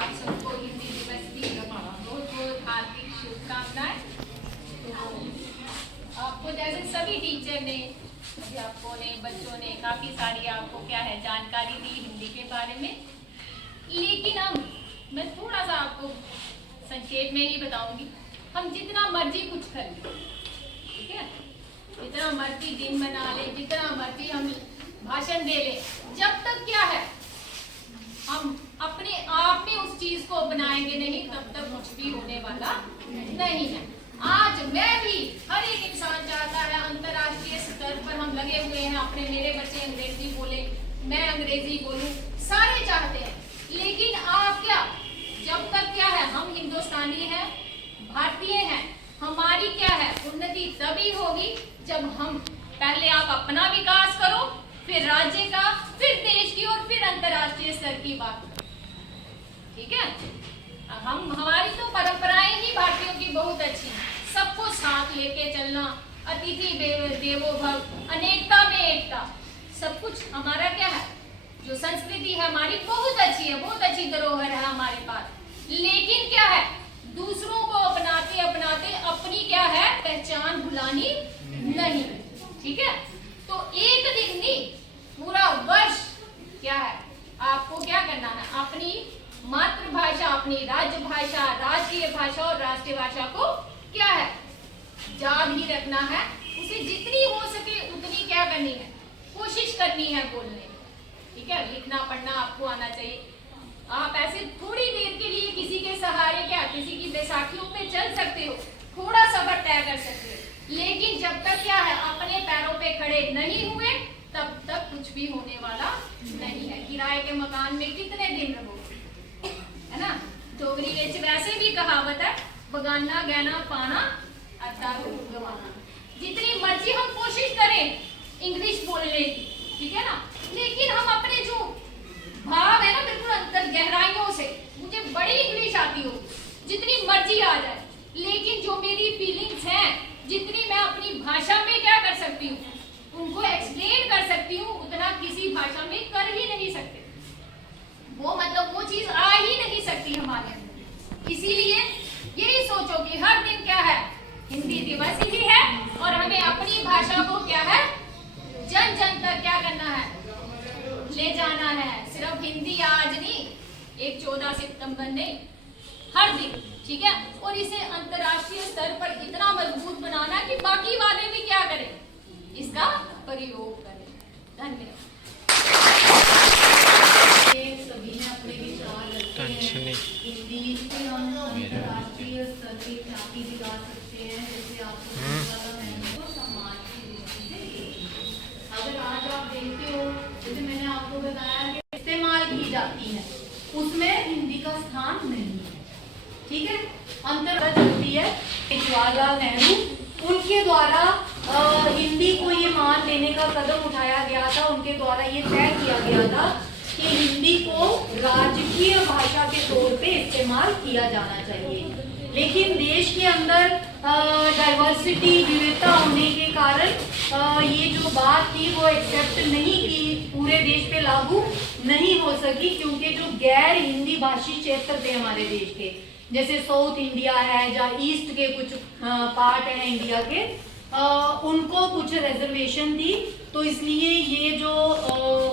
आप सबको हिंदी दिवस की बहुत बहुत हार्दिक शुभकामनाएं। तो आपको जैसे सभी टीचर ने, अध्यापकों ने, बच्चों ने काफ़ी सारी आपको क्या है जानकारी दी हिंदी के बारे में, लेकिन अब मैं थोड़ा सा आपको संक्षेप में ही बताऊंगी। हम जितना मर्जी कुछ कर लें, ठीक है, जितना मर्जी दिन बना ले, जितना मर्जी हम भाषण दे ले, जब तक क्या है हम अपने आप में उस चीज को अपनाएंगे नहीं, तब तक कुछ भी होने वाला नहीं है। आज मैं भी, हर एक इंसान चाहता है अंतर्राष्ट्रीय स्तर पर हम लगे हुए हैं, अपने मेरे बच्चे अंग्रेजी बोले, मैं अंग्रेजी बोलूं, सारे चाहते हैं। लेकिन आप क्या, जब तक क्या है हम हिंदुस्तानी हैं, भारतीय हैं, हमारी क्या है उन्नति तभी होगी जब हम पहले आप अपना विकास करो, फिर राज्य का, फिर देश की और फिर अंतर्राष्ट्रीय स्तर की बात करो, ठीक है। हम हमारी तो परंपराएं ही भारतीयों की बहुत अच्छी हैं, सबको साथ लेके चलना, अतिथि देवो भव, अनेकता में एकता, सब कुछ हमारा क्या है, जो संस्कृति है हमारी बहुत अच्छी है, बहुत अच्छी धरोहर है हमारे पास। लेकिन क्या है, दूसरों को अपनाते अपनाते अपनी क्या है पहचान भुलानी नहीं, ठीक है। तो एक दिन नहीं, पूरा वर्ष क्या है आपको क्या करना है, अपनी मातृभाषा, अपनी राज्य भाषा, राष्ट्रीय भाषा और राष्ट्रीय भाषा को क्या है याद ही रखना है। उसे जितनी हो सके उतनी क्या करनी है, कोशिश करनी है बोलने, ठीक है। लिखना पढ़ना आपको आना चाहिए। आप ऐसे थोड़ी देर के लिए किसी के सहारे क्या, किसी की बैसाखियों पे चल सकते हो, थोड़ा सफर तय कर सकते हो, लेकिन जब तक क्या है अपने पैरों पे खड़े नहीं हुए तब तक कुछ भी होने वाला नहीं है। किराए के मकान में कितने दिन रहोगे, है ना। डोगरी विच वैसे भी कहावत है, बगाना गहना पाना अद्धा रूप गवाना। जितनी मर्जी हम कोशिश करें इंग्लिश बोलने की, ठीक है ना, लेकिन हम अपने जो भाव है ना बिल्कुल अंतर गहराइयों से, मुझे बड़ी इंग्लिश आती हो, जितनी मर्जी आ जाए, लेकिन जो मेरी फीलिंग्स हैं, जितनी मैं अपनी भाषा में क्या कर सकती हूँ, उनको एक्सप्लेन कर सकती हूँ, उतना किसी भाषा में कर ही नहीं सकते। वो मतलब वो चीज आ ही नहीं सकती हमारे अंदर। इसीलिए यही सोचो कि हर दिन क्या है हिंदी दिवस ही है, और हमें अपनी भाषा को क्या है जन जन तक क्या करना है, ले जाना है। सिर्फ हिंदी आज नहीं, एक 14 सितंबर नहीं, हर दिन, ठीक है। और इसे अंतर्राष्ट्रीय स्तर पर इतना मजबूत बनाना कि बाकी वाले भी क्या करें, इसका प्रयोग करें। धन्यवाद। सभी ने अपने विचार रखे हैं, हिंदी से हम अंतर्राष्ट्रीय स्तर की ख्याति दिला सकते हैं, जैसे आपको सम्मान की दृष्टि से। अगर आज आप देखते हो, जैसे मैंने आपको बताया कि इस्तेमाल की जाती है, उसमें हिंदी का स्थान नहीं है, ठीक है। अंतर्गत होती है जवाहरलाल नेहरू, उनके द्वारा हिंदी को ये मान लेने का कदम उठाया गया था, उनके द्वारा ये तय किया गया था कि हिंदी को राजकीय भाषा के तौर पे इस्तेमाल किया जाना चाहिए। लेकिन देश के अंदर डाइवर्सिटी, विविधता होने के कारण ये जो बात थी वो एक्सेप्ट नहीं की, पूरे देश पे लागू नहीं हो सकी, क्योंकि जो गैर हिंदी भाषी क्षेत्र थे हमारे देश के, जैसे साउथ इंडिया है या ईस्ट के कुछ पार्ट हैं इंडिया के, उनको कुछ रिजर्वेशन थी। तो इसलिए ये जो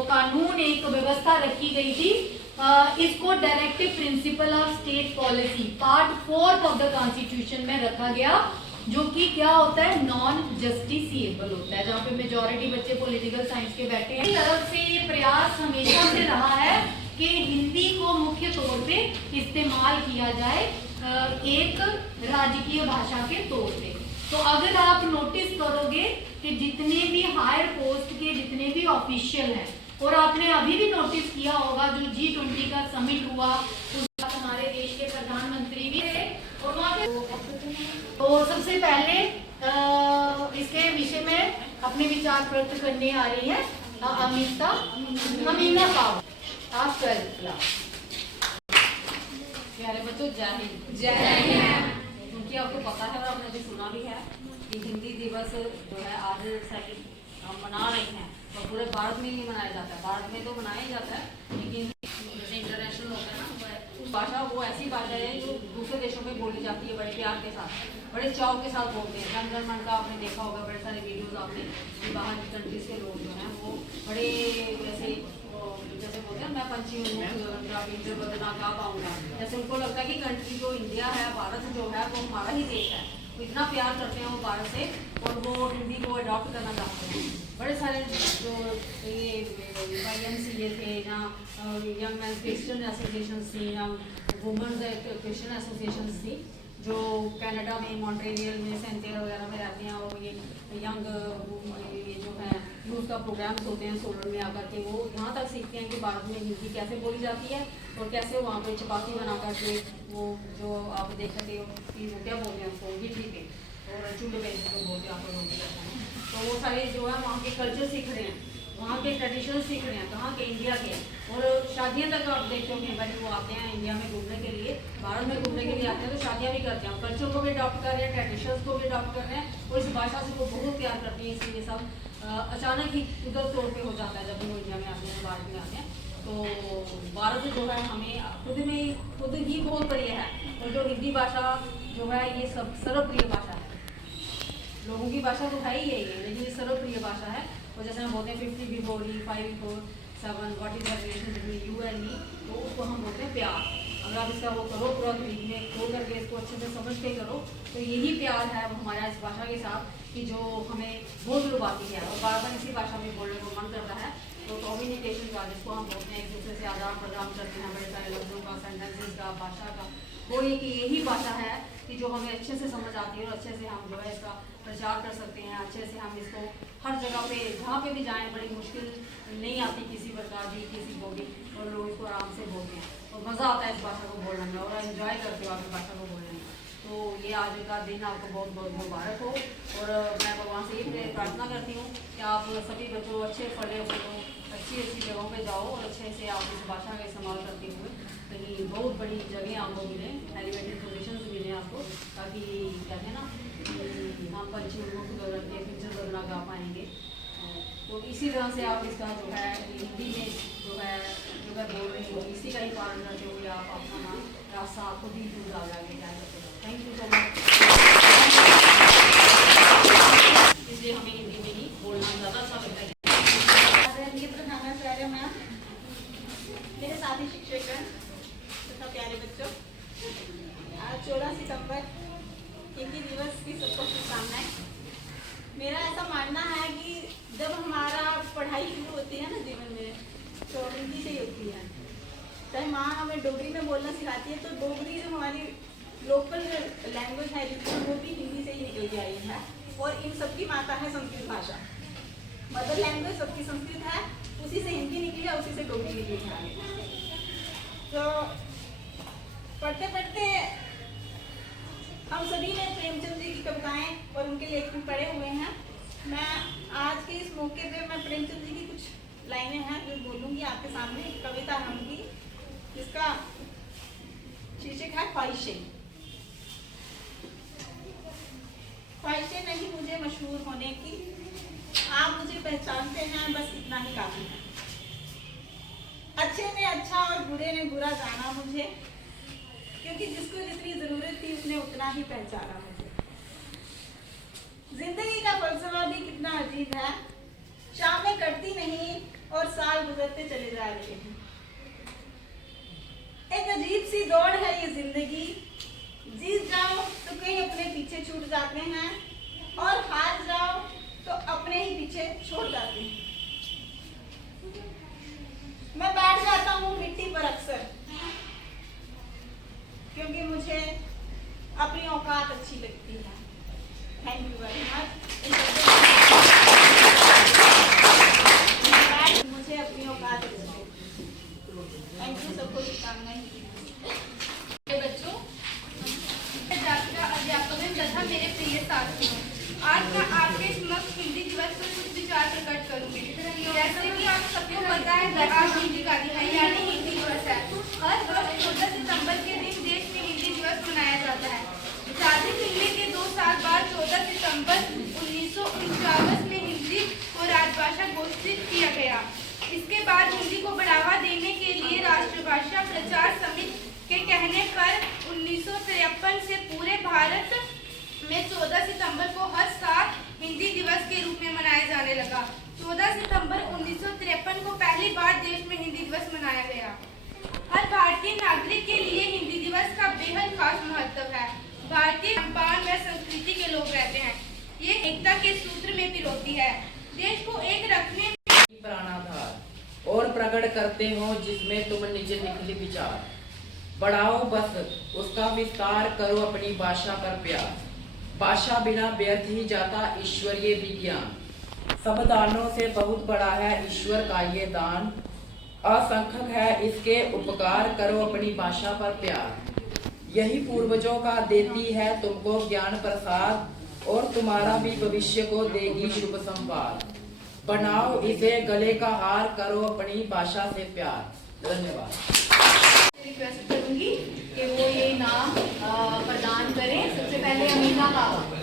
कानून एक व्यवस्था रखी गई थी, इसको directive principle of state policy part 4 of the constitution में रखा गया, जो कि क्या होता है नॉन जस्टिसिएबल होता है, जहाँ पे मेजॉरिटी बच्चे पॉलिटिकल साइंस के बैठे हैं। तरफ से ये प्रयास हमेशा से रहा है कि हिंदी को मुख्य तौर पे इस्तेमाल किया जाए एक राजकीय भाषा के तौर पे। तो अगर आप नोटिस करोगे कि जितने भी हायर पोस्ट के जितने भी ऑफिशियल हैं, और आपने अभी भी नोटिस किया होगा जो G20 का समिट हुआ, उसका हमारे देश के प्रधानमंत्री भी थे, और वहाँ पे तो सबसे पहले इसके विषय में अपने विचार व्यक्त करने आ रही है अमिता पाव। आप प्यारे बच्चों, जय हिंद। जय हिंद। क्योंकि आपको पता है और आपने भी सुना भी है कि हिंदी दिवस जो है आज हम मना रहे हैं, तो पूरे भारत में ही मनाया जाता है। भारत में तो मनाया ही जाता है, लेकिन जैसे इंटरनेशनल होता है ना, भाषा वो ऐसी भाषा है जो दूसरे देशों में बोली जाती है बड़े प्यार के साथ, बड़े चाव के साथ बोलते हैं। जनगणमन का आपने देखा होगा, बड़े सारे वीडियोस आपने कि बाहर की कंट्रीज के लोग जो हैं वो बड़े जैसे बोलते हैं मैं पंछी हूँ बदना गा पाऊंगा, जैसे उनको लगता है कि कंट्री जो इंडिया है, भारत जो है वो हमारा ही देश है, वो इतना प्यार करते हैं वो भारत से, और वो हिंदी को अडॉप्ट करना चाहते हैं। बड़े सारे जो ये YMCA थे या यंग मैन क्रिश्चियन एसोसिएशन थी या वुमेन्स क्रिश्चियन एसोसिएशन थी जो कनाडा में मॉन्ट्रियल में सेंटेरा वगैरह में रहते हैं, और ये यंग ये जो है यूथ का प्रोग्राम्स होते हैं सोलन में आकर के, वो यहाँ तक सीखते हैं कि भारत में हिंदी कैसे बोली जाती है और कैसे वहाँ पे चपाती बना करके वो जो आप देख सकते हो कि वो क्या बोलते हैं उसको गिट्टी पे और चूल्हे पे जो बोलते हैं आप लोग, तो वो सारे जो है वहाँ के कल्चर सीख रहे हैं, वहाँ के ट्रेडिशन सीख रहे हैं, कहाँ के इंडिया के। और शादियाँ तक आप देखते हो कि भाई वो आते हैं इंडिया में घूमने के लिए, भारत में घूमने के लिए आते हैं, तो शादियाँ भी करते हैं, कल्चर को भी अडॉप्ट कर रहे हैं, ट्रेडिशंस को भी अडॉप्ट कर रहे हैं, और इस भाषा से वो बहुत प्यार करते हैं। इसलिए सब अचानक ही उधर तौर पे हो जाता है जब वो इंडिया में आते हैं, भारत में आते हैं। तो भारत जो है हमें खुद ही बहुत प्रिय है, और जो हिंदी भाषा जो है ये सब सर्वप्रिय भाषा है। लोगों की भाषा तो है ही यही है, लेकिन ये सर्वप्रिय भाषा है। और जैसे हम बोलते हैं 50 before E, 5 before 7, what is the relation between you and me, तो उसको हम बोलते हैं प्यार। अगर आप इसका वो करो पूरा में खोल करके इसको अच्छे से समझ के करो, तो यही प्यार है हमारा इस भाषा के साथ कि जो हमें बहुत लुभाती है, और बार बार इसी भाषा में बोलने को मन करता है। तो कम्युनिकेशन का जिसको हम बोलते हैं, एक दूसरे से आदान प्रदान करते हैं बड़े सारे लफ्जों का, सेंटेंसेस का, भाषा का, वो एक यही भाषा है कि जो हमें अच्छे से समझ आती है, और अच्छे से हम जो है इसका प्रचार कर सकते हैं, अच्छे से हम इसको हर जगह पे जहाँ पे भी जाएं बड़ी मुश्किल नहीं आती किसी प्रकार की किसी को भी, और लोग इसको आराम से बोलते हैं, और मज़ा आता है इस भाषा को बोलने में, और एंजॉय करते हो आप इस भाषा को बोलने में। तो ये आज का दिन आपको बहुत बहुत मुबारक हो, और मैं भगवान से ये प्रार्थना करती हूँ कि आप सभी बच्चों अच्छे पढ़े फूलो, अच्छी अच्छी जगहों पे जाओ, और अच्छे से आप इस भाषा का इस्तेमाल करते हुए कहीं बहुत बड़ी जगह आपको मिले, एलिवेटेड पोजिशन मिले आपको, ताकि कहते हैं ना हम पंछी उड़ों की बदल के फ्यूचर बदला गा पाएंगे। तो इसी तरह से आप इसका जो है हिंदी में जो मैं बोल रही हूँ इसी का ही पालन करते हुए आप अपना रास्ता खुद ही दूर आ जाएंगे। Thank you so much. इसलिए हमें हिंदी में ही बोलना ज़्यादा अच्छा लगता है। मैम, मेरे साथी शिक्षक तथा प्यारे बच्चों, आज 14 सितंबर हिंदी दिवस की सबको शुभकामनाएं। मेरा ऐसा मानना है कि जब हमारा पढ़ाई शुरू होती है ना जीवन में, तो हिंदी से ही होती है। चाहे माँ हमें डोगरी में बोलना सिखाती है, तो डोगरी जो हमारी लोकल लैंग्वेज है वो भी हिंदी से ही निकल के आई है, और इन सबकी माता है संस्कृत भाषा। मदर लैंग्वेज सबकी संस्कृत है, उसी से हिंदी निकली है, उसी से डोगरी निकली है। तो पढ़ते पढ़ते हम सभी ने प्रेमचंद जी की कविताएं और उनके लेखन पढ़े हुए हैं। मैं आज के इस मौके पे मैं प्रेमचंद जी की कुछ लाइनें हैं जो बोलूँगी आपके सामने। कविता है उनकी, जिसका शीर्षक है ख्वाहिशें। ख्वाहिशें नहीं मुझे मशहूर होने की, आप मुझे पहचानते हैं बस इतना ही काफी है। अच्छे ने अच्छा और बुरे ने बुरा जाना मुझे, क्योंकि जिसको जितनी जरूरत थी उसने उतना ही पहचाना मुझे। जिंदगी का फलसफा भी कितना अजीब है, शामें कटती नहीं और साल गुजरते चले जा रहे हैं। एक अजीब सी दौड़ है ये जिंदगी, जीत जाओ तो कहीं अपने पीछे छूट जाते हैं, और हार जाओ तो अपने ही पीछे छोड़ जाते हैं। मैं बैठ जाता हूँ मिट्टी पर अक्सर, क्योंकि मुझे अपनी औकात अच्छी लगती है। Thank you very much. मुझे अपनी औकात अच्छी लगती है। थैंक यू, सबको शुभकामनाएं। बच्चों, अध्यापकों तथा मेरे प्रिय साथियों, आज मैं आपके समक्ष हिंदी दिवस पर कुछ विचार प्रकट करूंगी। जैसे कि आप सबको पता है आज हिंदी का दिन है, यानी हिंदी दिवस है। हर वर्ष 14 सितंबर के दिन देश में हिंदी दिवस मनाया जाता है। आजादी मिलने के 2 साल बाद 14 सितंबर 1949 में हिंदी को राजभाषा घोषित किया गया। इसके बाद हिंदी को बढ़ावा देने के लिए राष्ट्रभाषा प्रचार समिति के सितंबर को हर साल हिंदी दिवस के रूप में मनाया जाने लगा। 14 सितंबर 1953 को पहली बार देश में हिंदी दिवस मनाया गया। हर भारतीय नागरिक के लिए हिंदी दिवस का बेहद खास महत्व है। भारतीय खान-पान व संस्कृति के लोग रहते हैं। ये एकता के सूत्र में पिरोती है। देश को एक रखने प्राणाधार और प्रकट करते हो जिसमें तुम निज निखिल विचार, बढ़ाओ बस उसका विस्तार, करो अपनी भाषा पर प्यार। भाषा बिना व्यर्थ ही जाता ईश्वरीय विज्ञान, सब दानों से बहुत बड़ा है ईश्वर का ये दान। असंख्यक है इसके उपकार, करो अपनी भाषा पर प्यार। यही पूर्वजों का देती है तुमको ज्ञान प्रसाद, और तुम्हारा भी भविष्य को देगी शुभ संवाद। बनाओ इसे गले का हार, करो अपनी भाषा से प्यार। धन्यवाद। रिक्वेस्ट करूंगी कि वो ये इनाम प्रदान करें। सबसे पहले अमीना बाबा।